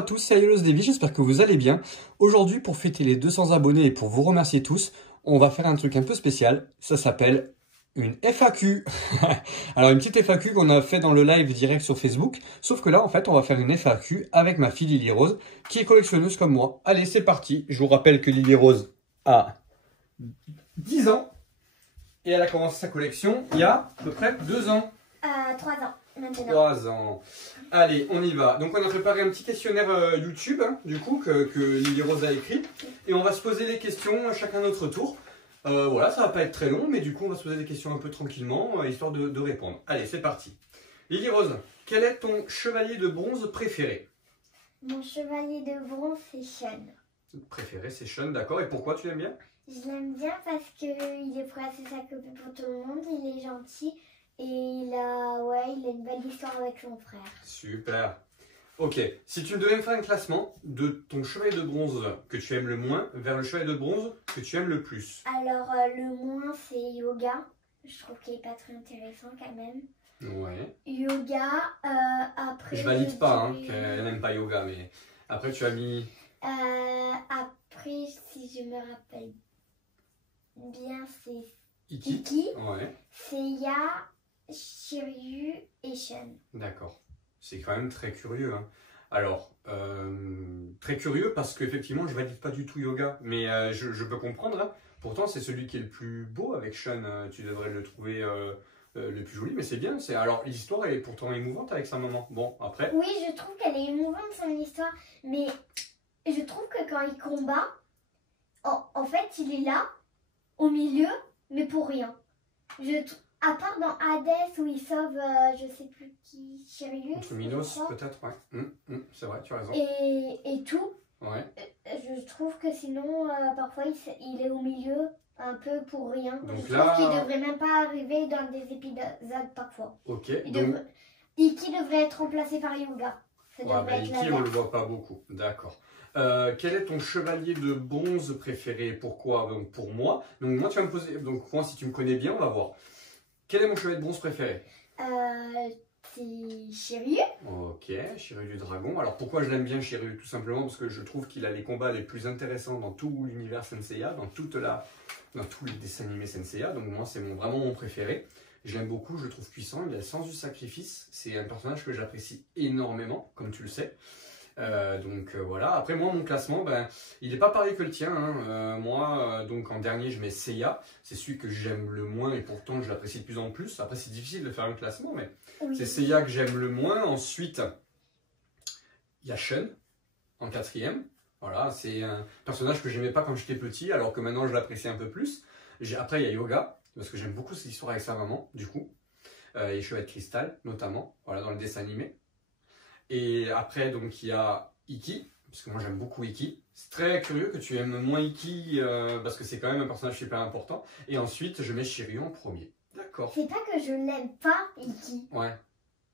à tous, c'est Ayolos Davy, j'espère que vous allez bien. Aujourd'hui, pour fêter les 200 abonnés et pour vous remercier tous, on va faire un truc un peu spécial. Ça s'appelle une FAQ. Alors, une petite FAQ qu'on a fait dans le live direct sur Facebook. Sauf que là, en fait, on va faire une FAQ avec ma fille Lily Rose, qui est collectionneuse comme moi. Allez, c'est parti. Je vous rappelle que Lily Rose a 10 ans. Et elle a commencé sa collection il y a à peu près 2 ans. 3 ans maintenant. 3 ans. Allez, on y va. Donc on a préparé un petit questionnaire YouTube, hein, du coup, que Lily Rose a écrit. Et on va se poser des questions chacun notre tour. Voilà, ça va pas être très long, mais du coup on va se poser des questions un peu tranquillement, histoire de répondre. Allez, c'est parti. Lily Rose, quel est ton chevalier de bronze préféré? Mon chevalier de bronze, c'est Sean. Préféré, c'est Sean, d'accord. Et pourquoi tu l'aimes bien? Je l'aime bien parce qu'il est prêt à se sacrifier pour tout le monde, il est gentil et il a une belle histoire avec son frère. Super. Ok, si tu devais me faire un classement de ton chevalier de bronze que tu aimes le moins vers le chevalier de bronze que tu aimes le plus. Alors le moins, c'est Yoga. Je trouve qu'il n'est pas très intéressant quand même. Ouais. Yoga, après... Je valide pas hein, qu'elle n'aime pas Yoga, mais après tu as mis... après, si je me rappelle bien, c'est Iki. Iki, Ouais. Seiya, Shiryu et Sean. D'accord. C'est quand même très curieux. Hein. Alors, très curieux parce qu'effectivement, je valide pas du tout Yoga, mais je peux comprendre. Hein. Pourtant, c'est celui qui est le plus beau avec Sean. Tu devrais le trouver le plus joli, mais c'est bien. Alors, l'histoire est pourtant émouvante avec sa maman. Bon, après. Oui, je trouve qu'elle est émouvante son histoire, mais je trouve que quand il combat, en fait, il est là, au milieu, mais pour rien. À part dans Hades où il sauve, je sais plus qui, Shiryu. Contre Minos, peut-être, ouais. C'est vrai, tu as raison. Et tout. Ouais. Je trouve que sinon, parfois, il est au milieu, un peu pour rien. Donc je là... trouve qu'il devrait même pas arriver dans des épisodes parfois. Ok. Iki devrait être remplacé par Yoga. Ça devrait être Iki, on le voit pas beaucoup. D'accord. Quel est ton chevalier de bronze préféré? Pourquoi? Donc, pour moi. Donc, moi, tu vas me poser. Donc, moi, si tu me connais bien, on va voir. Quel est mon chevalier de bronze préféré? C'est Shiryu. Ok, Shiryu du dragon. Alors, pourquoi je l'aime bien, Shiryu? Tout simplement parce que je trouve qu'il a les combats les plus intéressants dans tout l'univers Senseiya, dans tous les dessins animés Senseiya. Donc, moi, c'est vraiment mon préféré. Je l'aime beaucoup, je le trouve puissant, il a le sens du sacrifice. C'est un personnage que j'apprécie énormément, comme tu le sais. Voilà. Après moi mon classement, il n'est pas pareil que le tien. Hein. Donc en dernier je mets Seiya. C'est celui que j'aime le moins et pourtant je l'apprécie de plus en plus. Après c'est difficile de faire un classement, mais oui. C'est Seiya que j'aime le moins. Ensuite il y a Sean en quatrième. Voilà, c'est un personnage que j'aimais pas quand j'étais petit, alors que maintenant je l'apprécie un peu plus. Après il y a Yoga parce que j'aime beaucoup cette histoire avec sa maman. Du coup, et Chevalier de Cristal notamment. Voilà, dans le dessin animé. Et après, donc, il y a Iki, parce que moi j'aime beaucoup Iki. C'est très curieux que tu aimes moins Iki, parce que c'est quand même un personnage super important. Et ensuite, je mets Shiryu en premier. D'accord. C'est pas que je n'aime pas Iki. Ouais.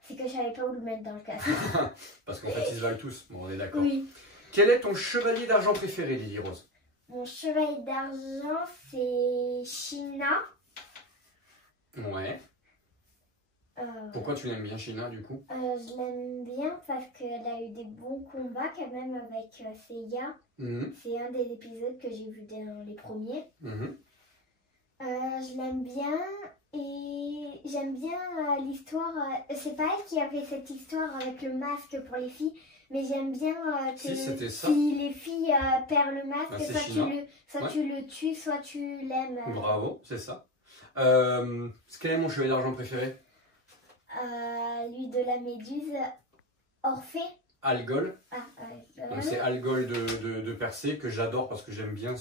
C'est que je savais pas où le mettre dans le classement. Parce qu'en fait, ils se valent tous. Bon, on est d'accord. Oui. Quel est ton chevalier d'argent préféré, Lily Rose? Mon chevalier d'argent, c'est Shina. Ouais. Pourquoi tu l'aimes bien, Shina, du coup? Je l'aime bien parce qu'elle a eu des bons combats quand même avec Seiya. C'est un des épisodes que j'ai vu dans les premiers. Je l'aime bien et j'aime bien l'histoire. C'est pas elle qui avait cette histoire avec le masque pour les filles, mais j'aime bien que si les filles perdent le masque, soit tu le tues, soit tu l'aimes. Bravo, c'est ça. Quel est mon chevalier d'argent préféré? Lui de la méduse, Orphée. Algol. Donc c'est Algol de Persée que j'adore parce que j'aime bien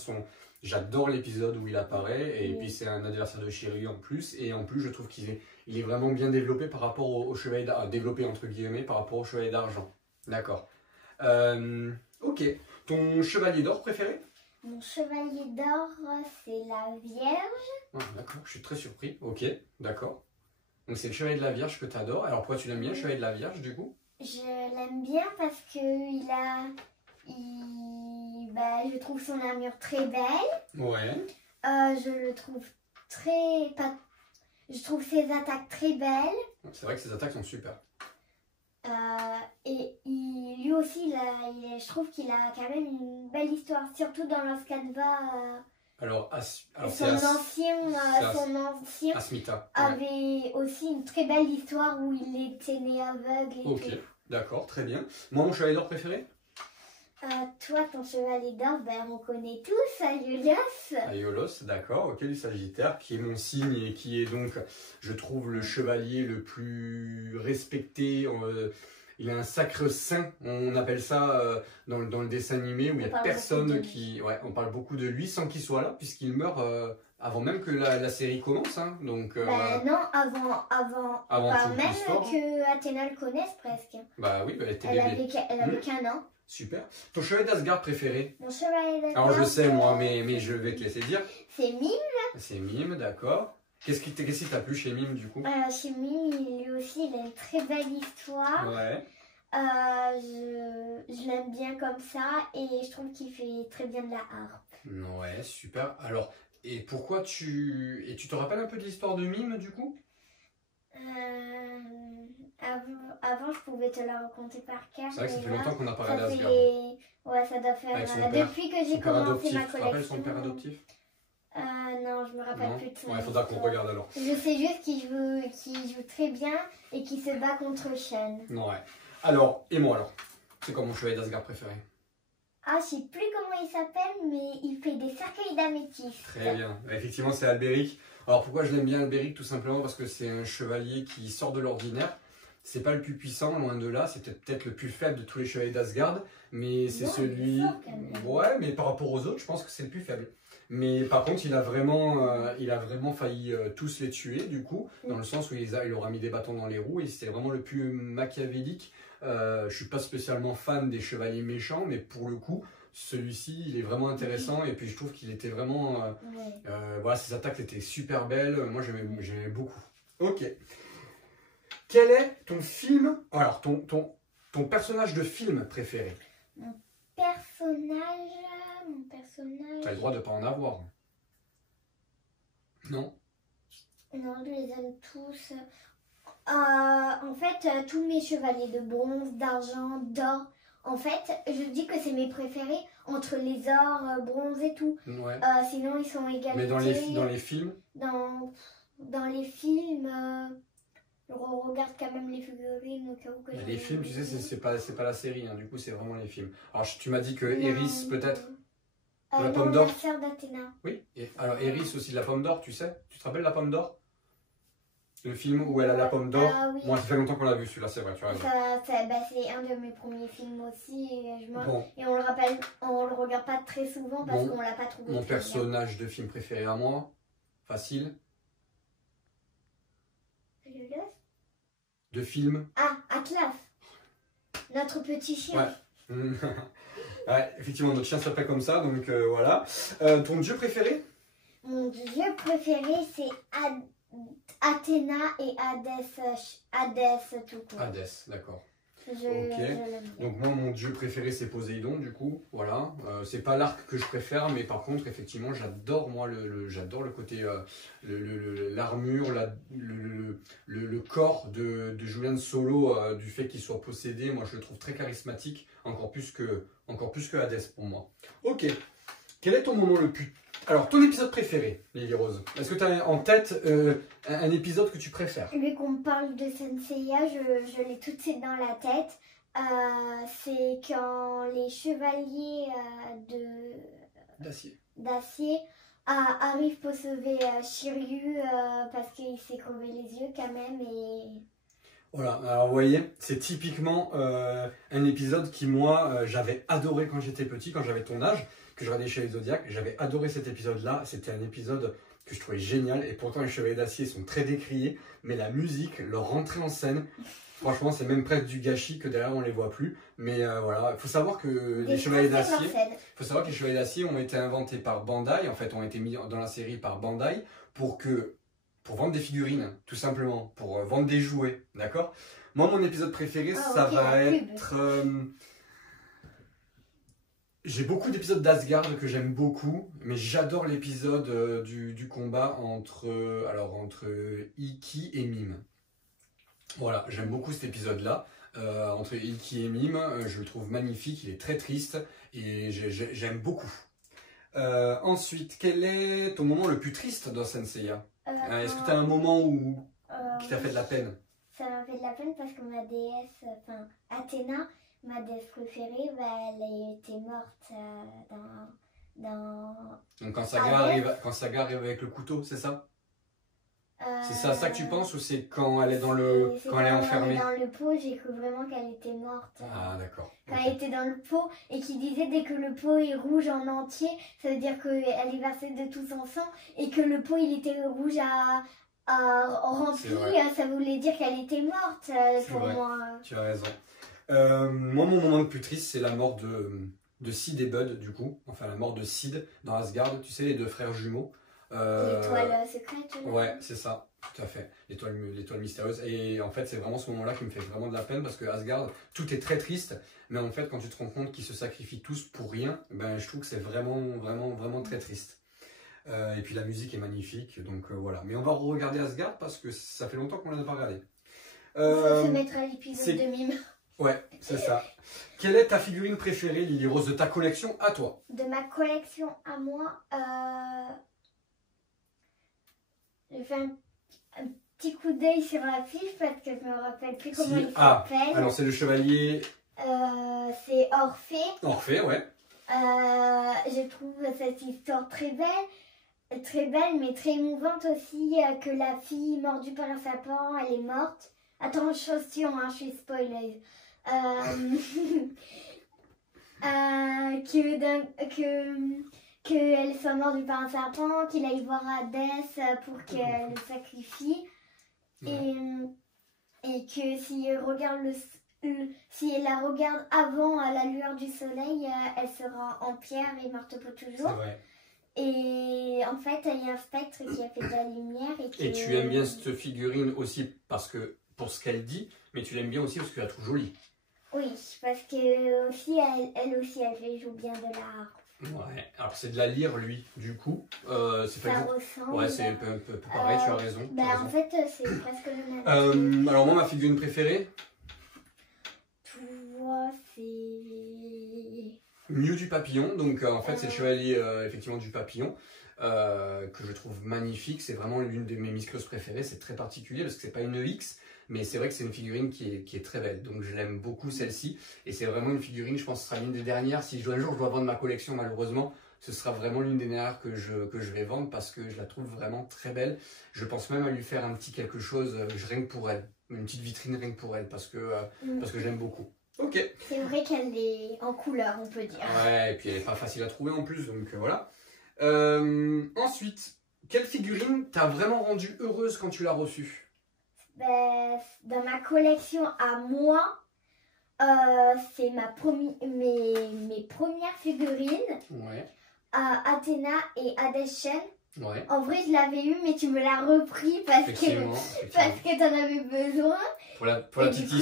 j'adore l'épisode où il apparaît et puis c'est un adversaire de Shiryu en plus et en plus je trouve qu'il est vraiment bien développé par rapport au chevalier d'argent, développé entre guillemets par rapport au chevalier d'argent. D'accord. Ok. Ton chevalier d'or préféré? Mon chevalier d'or, c'est la Vierge. D'accord, je suis très surpris. Ok, d'accord. Donc c'est le chevalier de la Vierge que tu adores. Alors pourquoi tu l'aimes bien, le chevalier de la Vierge, du coup? Je l'aime bien parce que je trouve son armure très belle. Ouais. Je le trouve je trouve ses attaques très belles. C'est vrai que ses attaques sont super. Et lui aussi, je trouve qu'il a quand même une belle histoire, surtout dans Lost Canva. Alors Son ancien Asmita. avait aussi une très belle histoire où il était né aveugle et Ok, tout. d'accord, très bien. Moi, mon chevalier d'or préféré? Toi, ton chevalier d'or, on connaît tous, Aiolos. Aiolos, d'accord, ok, du Sagittaire, qui est mon signe et qui est donc, je trouve, le chevalier le plus respecté. Il a un sacre saint, on appelle ça dans le dessin animé, où il n'y a personne qui... Ouais, on parle beaucoup de lui sans qu'il soit là, puisqu'il meurt avant même que la série commence. Hein, donc, non, avant même que Athéna le connaisse presque. Bah oui, elle était bébé. Elle avait qu'un an. Super. Ton chevalier d'Asgard préféré? Mon chevalier d'Asgard. Alors je sais moi, mais je vais te laisser dire. C'est Mime. C'est Mime, d'accord. Qu'est-ce qui t'a plu chez Mime du coup? Chez Mime, lui aussi, il a une très belle histoire. Ouais. Je l'aime bien comme ça et je trouve qu'il fait très bien de la harpe. Ouais, super. Alors, et pourquoi tu te rappelles un peu de l'histoire de Mime du coup? Avant, je pouvais te la raconter par cœur. C'est vrai que ça fait longtemps qu'on a parlé d'Asgard. Ouais, ça doit faire... Depuis que j'ai commencé ma collection. Tu te rappelles son père adoptif? Non, je me rappelle plus de son. Ouais, il faudra qu'on regarde alors. Je sais juste qu'il joue très bien et qu'il se bat contre Shen. Ouais. Alors, et moi alors? C'est quoi mon chevalier d'Asgard préféré? Je sais plus comment il s'appelle, mais il fait des cercueils d'améthyste. Très bien. Effectivement, c'est Albéric. Alors pourquoi je l'aime bien Albéric? Tout simplement parce que c'est un chevalier qui sort de l'ordinaire. C'est pas le plus puissant, loin de là. C'est peut-être le plus faible de tous les chevaliers d'Asgard. Mais c'est celui... Ouais, mais par rapport aux autres, je pense que c'est le plus faible. Mais par contre, il a vraiment failli tous les tuer, du coup, dans le sens où il aura mis des bâtons dans les roues. Et c'était vraiment le plus machiavélique. Je suis pas spécialement fan des chevaliers méchants, mais pour le coup... Celui-ci, il est vraiment intéressant et puis je trouve qu'il était vraiment... voilà, ses attaques étaient super belles. Moi, j'aimais beaucoup. Ok. Quel est ton film... Alors, ton personnage de film préféré? Mon personnage... Tu as le droit de ne pas en avoir. Non? Non, je les aime tous. En fait, tous mes chevaliers de bronze, d'argent, d'or... En fait, je dis que c'est mes préférés entre les ors, bronze et tout. Ouais. Sinon, ils sont égalités. Mais dans les films? Dans les films, je regarde quand même les figurines au cas où que les films, tu sais, c'est pas la série. Hein, du coup, c'est vraiment les films. Alors, tu m'as dit que Eris, peut-être la pomme d'or. La sœur d'Athéna. Oui. Et, alors, Eris aussi de la pomme d'or, tu sais? Tu te rappelles la pomme d'or? Le film où elle a la pomme d'or. Oui. Moi, ça fait longtemps qu'on l'a vu celui-là, c'est vrai, tu as raison. C'est un de mes premiers films aussi. Et on le regarde pas très souvent parce qu'on l'a pas trouvé. Mon personnage de film préféré à moi, facile. De film. Atlas. Notre petit chien. Ouais. Ouais, effectivement, notre chien s'appelle comme ça, donc voilà. Ton dieu préféré? Mon dieu préféré, c'est Athéna et Hadès tout court. Hadès, d'accord. Donc moi, mon dieu préféré, c'est Poséidon, du coup, voilà. C'est pas l'arc que je préfère, mais par contre, effectivement, j'adore, moi, j'adore le côté, l'armure, le corps de Julian Solo, du fait qu'il soit possédé, moi, je le trouve très charismatique, encore plus que Hadès, pour moi. Ok. Quel est ton moment le plus... Alors, ton épisode préféré, Lily Rose? Est-ce que tu as en tête un épisode que tu préfères? Vu qu'on parle de Senseiya, je l'ai tout de suite dans la tête. C'est quand les chevaliers d'acier arrivent pour sauver Shiryu parce qu'il s'est crevé les yeux quand même. Voilà, alors vous voyez, c'est typiquement un épisode qui, moi, j'avais adoré quand j'étais petit, quand j'avais ton âge, que je regardais chez les Zodiacs. J'avais adoré cet épisode-là. C'était un épisode que je trouvais génial. Et pourtant, les Chevaliers d'Acier sont très décriés. Mais la musique, leur rentrée en scène, franchement, c'est même presque du gâchis que derrière, on ne les voit plus. Mais voilà, il faut savoir que les Chevaliers d'Acier ont été inventés par Bandai. En fait, ont été mis dans la série par Bandai pour vendre des figurines, tout simplement. Pour vendre des jouets, d'accord? Moi, mon épisode préféré, va être... J'ai beaucoup d'épisodes d'Asgard que j'aime beaucoup, mais j'adore l'épisode du combat entre Iki et Mime. Voilà, j'aime beaucoup cet épisode-là. entre Ilki et Mime. Je le trouve magnifique, il est très triste et j'aime beaucoup. Ensuite, quel est ton moment le plus triste dans Saint Seiya? Est-ce que tu as un moment qui t'a fait de la peine? Ça m'a fait de la peine parce que ma déesse, enfin Athéna, ma déesse préférée, bah, elle était morte Donc quand Saga arrive avec le couteau, c'est ça? C'est ça que tu penses ou c'est quand elle est quand elle est enfermée? Dans le pot, j'ai cru vraiment qu'elle était morte. Ah d'accord. Quand elle était dans le pot et qui disait dès que le pot est rouge en entier, ça veut dire qu'elle est versée de tout son sang et que le pot il était rouge rempli, ça voulait dire qu'elle était morte pour vrai. moi. Tu as raison. Moi mon moment le plus triste c'est la mort de Sid et Bud du coup. Enfin la mort de Sid dans Asgard, tu sais les deux frères jumeaux. L'étoile secrète. Ouais, c'est ça, tout à fait. L'étoile mystérieuse. Et en fait, c'est vraiment ce moment-là qui me fait vraiment de la peine parce que Asgard, tout est très triste. Mais en fait, quand tu te rends compte qu'ils se sacrifient tous pour rien, ben, je trouve que c'est vraiment très triste. Et puis la musique est magnifique, donc voilà. Mais on va regarder Asgard parce que ça fait longtemps qu'on l'a pas regardé. Faut se mettre à l'épisode de Mime. Ouais, c'est ça. Quelle est ta figurine préférée, Lily Rose, de ta collection à toi? De ma collection à moi, je fais un petit coup d'œil sur la fiche parce que je me rappelle plus comment il s'appelle. Alors c'est le chevalier. C'est Orphée. Orphée, ouais. Je trouve cette histoire très belle, mais très émouvante aussi, que la fille mordue par un serpent, elle est morte. Attention, hein, je suis spoileuse. Qu'elle soit mordue par un serpent, qu'il aille voir Hadès pour qu'elle le sacrifie. Et que si elle la regarde avant à la lueur du soleil, elle sera en pierre et morte pour toujours. C'est vrai. Et en fait, il y a un spectre qui a fait de la lumière. Et tu aimes bien cette figurine aussi parce que pour ce qu'elle dit, mais tu l'aimes bien aussi parce que tu la trouves jolie. Oui, parce que aussi, elle joue bien de l'art. Ouais, alors c'est de la lyre lui, du coup. C'est ça ressemble. Ouais, c'est un peu pareil, tu as raison. En fait, c'est presque le même. Alors moi, ma figurine préférée? Toi, c'est... Mew du papillon, donc en fait c'est le chevalier effectivement du papillon. Que je trouve magnifique, c'est vraiment l'une de mes Miss Claus préférées, c'est très particulier parce que c'est pas une X, mais c'est vrai que c'est une figurine qui est très belle, donc je l'aime beaucoup celle-ci, et c'est vraiment une figurine, je pense que ce sera l'une des dernières, si un jour je dois vendre ma collection malheureusement, ce sera vraiment l'une des dernières que je vais vendre parce que je la trouve vraiment très belle. Je pense même à lui faire un petit quelque chose rien que pour elle, une petite vitrine rien que pour elle parce que j'aime beaucoup. Ok. C'est vrai qu'elle est en couleur, on peut dire. Ouais, et puis elle est pas facile à trouver en plus, donc voilà. Ensuite, quelle figurine t'a vraiment rendue heureuse quand tu l'as reçue? Dans ma collection à moi, c'est mes premières figurines. Ouais. Athéna et Hadès. Ouais. En vrai, je l'avais eu, mais tu me l'as repris parce que t'en avais besoin. Pour la petite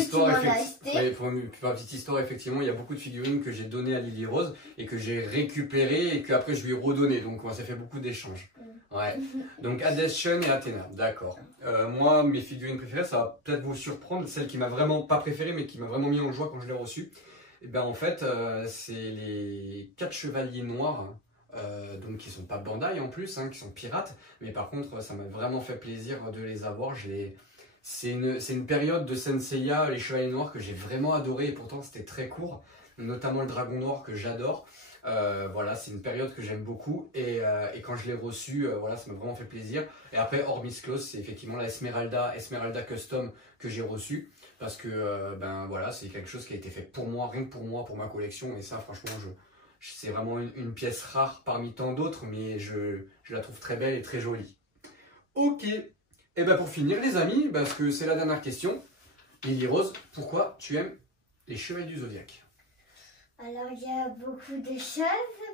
histoire, effectivement, il y a beaucoup de figurines que j'ai données à Lily Rose et que j'ai récupérées et qu'après je lui ai redonné. Donc ça fait beaucoup d'échanges. Ouais. Donc Hadès et Athéna, d'accord. Moi, mes figurines préférées, ça va peut-être vous surprendre. Celle qui m'a vraiment pas préférée, mais qui m'a vraiment mis en joie quand je l'ai reçue. Et ben en fait, c'est les 4 chevaliers noirs. Donc qui sont pas Bandai en plus, hein, qui sont pirates, mais par contre ça m'a vraiment fait plaisir de les avoir. C'est une période de Saint Seiya, les Chevaliers Noirs, que j'ai vraiment adoré et pourtant c'était très court, notamment le Dragon Noir que j'adore. Voilà, c'est une période que j'aime beaucoup et quand je l'ai reçu, voilà, ça m'a vraiment fait plaisir. Et après, hors Miss Claus, c'est effectivement la Esmeralda Custom que j'ai reçue parce que ben voilà, c'est quelque chose qui a été fait pour moi, rien que pour moi, pour ma collection, et ça franchement c'est vraiment une pièce rare parmi tant d'autres, mais je la trouve très belle et très jolie. Ok, et ben pour finir les amis, parce que c'est la dernière question, Lily Rose, pourquoi tu aimes les Chevaliers du Zodiaque? Alors il y a beaucoup de choses,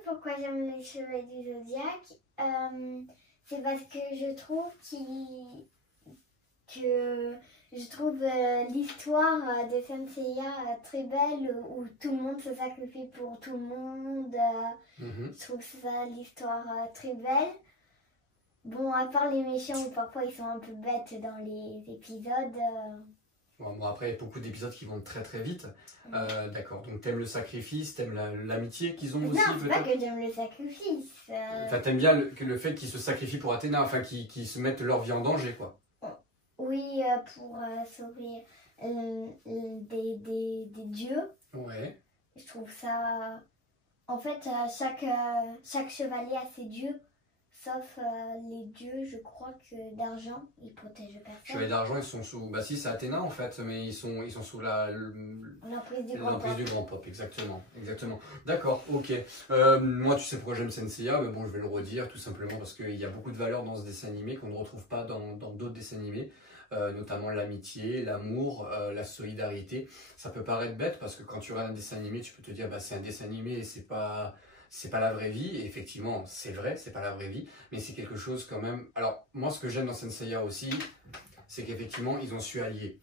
pourquoi j'aime les Chevaliers du Zodiaque. C'est parce que je trouve l'histoire de Saint Seiya très belle, où tout le monde se sacrifie pour tout le monde. Je trouve ça l'histoire très belle. Bon, à part les méchants où parfois ils sont un peu bêtes dans les épisodes. Bon, après, il y a beaucoup d'épisodes qui vont très très vite. D'accord, donc t'aimes le sacrifice, t'aimes l'amitié qu'ils ont aussi. Non, c'est pas que j'aime le sacrifice. Enfin, t'aimes bien le fait qu'ils se sacrifient pour Athéna, enfin qu'ils se mettent leur vie en danger, quoi. Oui, pour sauver des dieux. Ouais. Je trouve ça... En fait, chaque chevalier a ses dieux, sauf les dieux, je crois que d'argent, ils protègent personne. Chevaliers d'argent, ils sont sous... Bah si, c'est Athéna en fait, mais ils sont sous L'emprise du grand pop. du grand pop, exactement. D'accord, ok. Moi, tu sais pourquoi j'aime Senseiya, mais bon, je vais le redire, tout simplement parce qu'il y a beaucoup de valeurs dans ce dessin animé qu'on ne retrouve pas dans d'autres dessins animés. Notamment l'amitié, l'amour, la solidarité. Ça peut paraître bête parce que quand tu regardes un dessin animé, tu peux te dire bah, c'est un dessin animé et c'est pas la vraie vie. Et effectivement, c'est vrai, c'est pas la vraie vie, mais c'est quelque chose quand même. Alors, moi, ce que j'aime dans Senseiya aussi, c'est qu'effectivement, ils ont su allier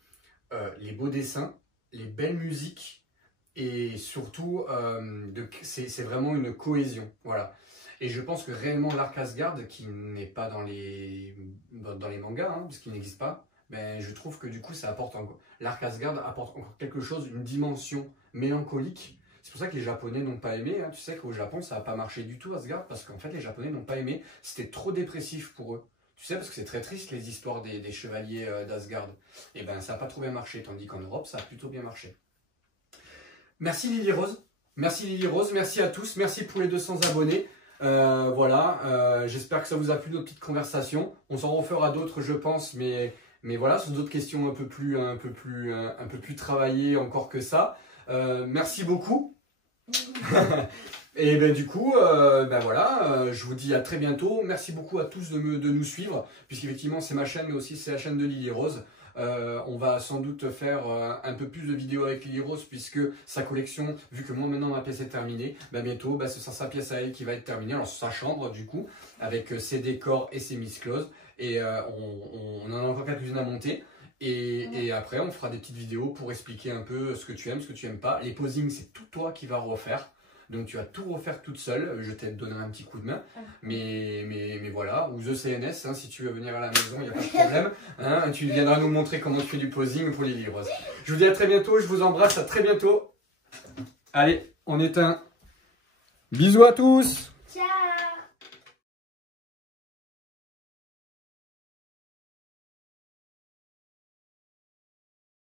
les beaux dessins, les belles musiques et surtout, c'est vraiment une cohésion. Voilà. Et je pense que réellement l'arc Asgard, qui n'est pas dans les mangas, hein, parce qu'il n'existe pas, ben, je trouve que du coup ça apporte encore. L'arc Asgard apporte encore quelque chose, une dimension mélancolique. C'est pour ça que les Japonais n'ont pas aimé. Hein. Tu sais qu'au Japon ça n'a pas marché du tout Asgard, parce qu'en fait les Japonais n'ont pas aimé. C'était trop dépressif pour eux. Tu sais, parce que c'est très triste les histoires des chevaliers d'Asgard. Et ben ça n'a pas trop bien marché, tandis qu'en Europe ça a plutôt bien marché. Merci Lily Rose. Merci à tous. Merci pour les 200 abonnés. Voilà, j'espère que ça vous a plu notre petite conversation. On s'en refera d'autres, je pense, mais voilà, sur d'autres questions un peu plus travaillées encore que ça. Merci beaucoup. Et ben du coup, ben voilà, je vous dis à très bientôt. Merci beaucoup à tous de nous suivre, puisqu'effectivement c'est ma chaîne, mais aussi c'est la chaîne de Lily Rose. On va sans doute faire un peu plus de vidéos avec Lily Rose, puisque sa collection, vu que moi maintenant ma pièce est terminée, bah bientôt ce sera sa pièce à elle qui va être terminée, alors sa chambre du coup, avec ses décors et ses mises closes, et on en a encore quelques-unes à monter. Et après on fera des petites vidéos pour expliquer un peu ce que tu aimes, ce que tu aimes pas. Les posings c'est tout toi qui vas refaire. Donc tu vas tout refaire toute seule, je t'ai donné un petit coup de main, mais voilà, ou The CNS, hein, si tu veux venir à la maison, il n'y a pas de problème, hein, tu viendras nous montrer comment tu fais du posing pour les livres. Je vous dis à très bientôt, je vous embrasse, à très bientôt. Allez, on éteint. Bisous à tous.